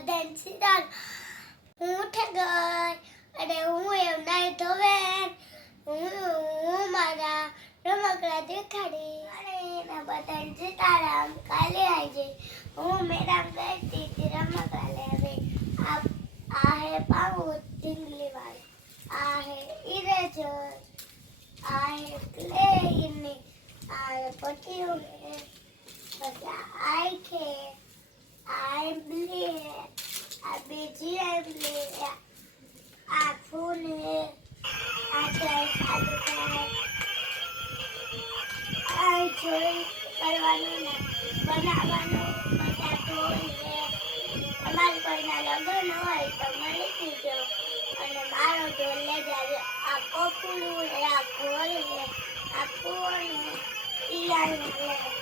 બધાને સીધા હું ઉઠી ગઈ અને હું એમ નાઈ ધોવે હું મારા રમકડા દેખાડી અને એના બધાને સીતારામ કાલે આજે હું મેડમ ગઈ હતી રમકડા લેવે આ હે પાઉચ ઢીંગલી વાળી આ હે ઇરેઝર આ હે ક્લે ઇની આ હે પટ્ટીઓ હે आई के आई बली है आ बीजी आई बली है आ फोन है आ चालू है आ छोरी करवानो ना बनावनो मजा तो है અમાર કોઈના લગ્ન હોય તો મને કીજો અને મારો ઢોલ લઈ જાજો આ પપુલું હે આ ઘોર હે આ ફોન હે ઈ આવી હે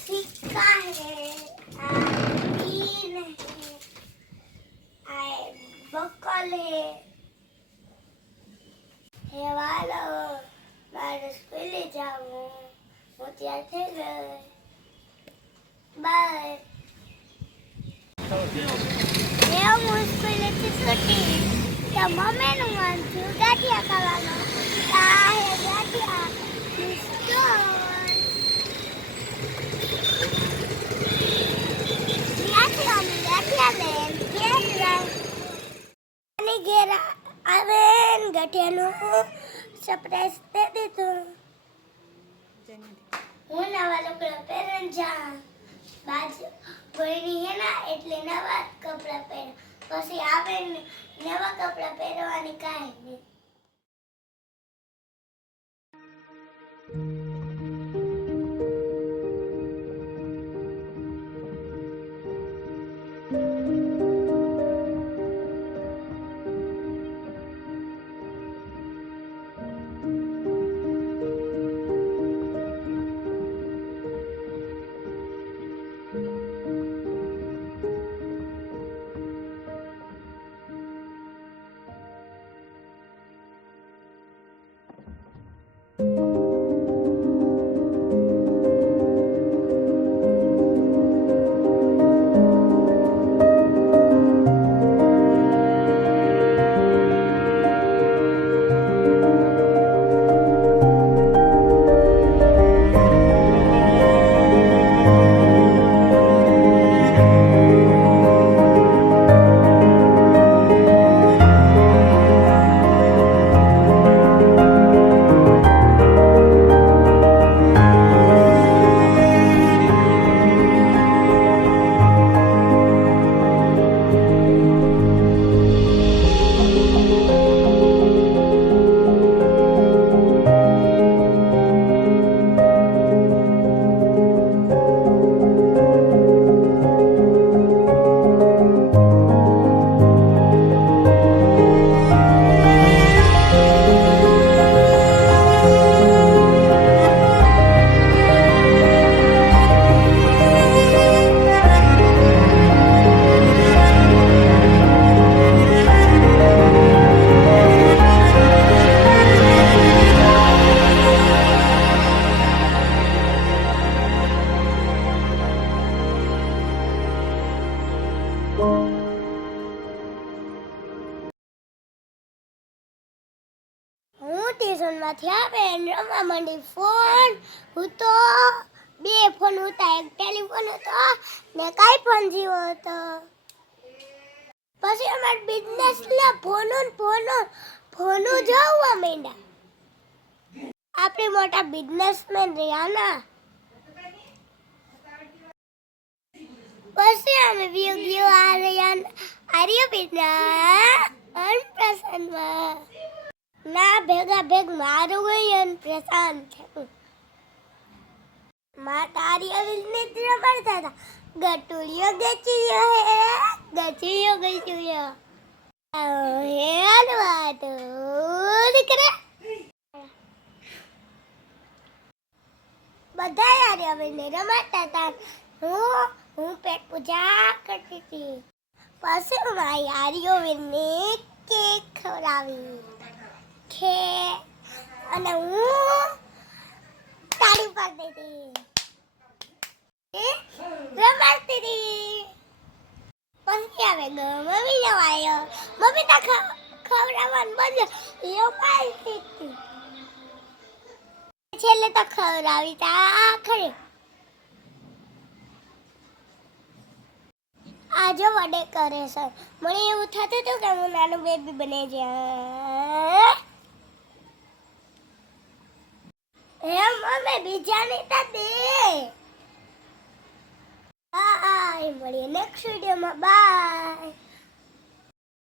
सिक्का है तीन है बकल है वालो मारे स्कूले जाऊं હું ત્યાં થઈ ગઈ બાય હું સ્કૂલેથી છૂટી તો મમ્મીનું મન થયું ગાંઠિયા ખાવાનો આ હે ગાંઠિયા ઘેર આવે ગઠિયાનું સરપ્રાઈઝ દે દીધું હું નવા લુગડા પહેરન જા બાજુ કોઈની હે ના એટલે નવા કપડાં પહેર પછી આવે નવા કપડાં પહેરવાની કાંઈ નહીં ટ્યુશનમાંથી આવે રમવા માંડી ફોન હું તો બે ફોન હતા એક ટેલિફોન હતો ને કાઈ ફોન જીવો હતો પછી અમાર બિઝનેસ ના ફોનો જોવા માંડ્યા આપણે મોટા બિઝનેસમેન રહ્યા ના પછી અમે વિડિયો આર્ય બિઝનેસ અનપ્રસન્નમાં ના ભેગા ભેગ મારું ગઈ અને પ્રશાંત થયું માં તારી આવી નિદ્રા પડતા હતા ગટુલિયો ગચિયો હે ગચિયો ગચિયો હે અલવાતો દીકરા બધા યાર આવીને રમાતા હતા હું પેટ પૂજા કરતી હતી પછી મારી યારીઓને કેક ખવડાવી અને હું કરતી હતી રમાડતી હતી પછી આવે મમ્મી નો આવ્યો મમ્મી તો ખવડાવવાનું બંધ એવું પાડતી હતી છેલ્લે તો ખવડાવી તા આખરે આજે વડે કરે છે મને એવું થતું હતું કે હું નાનું બેબી બને જાય એમ અમે બીજાની તો દે હા મળીએ નેક્સ્ટ વિડીયોમાં બાય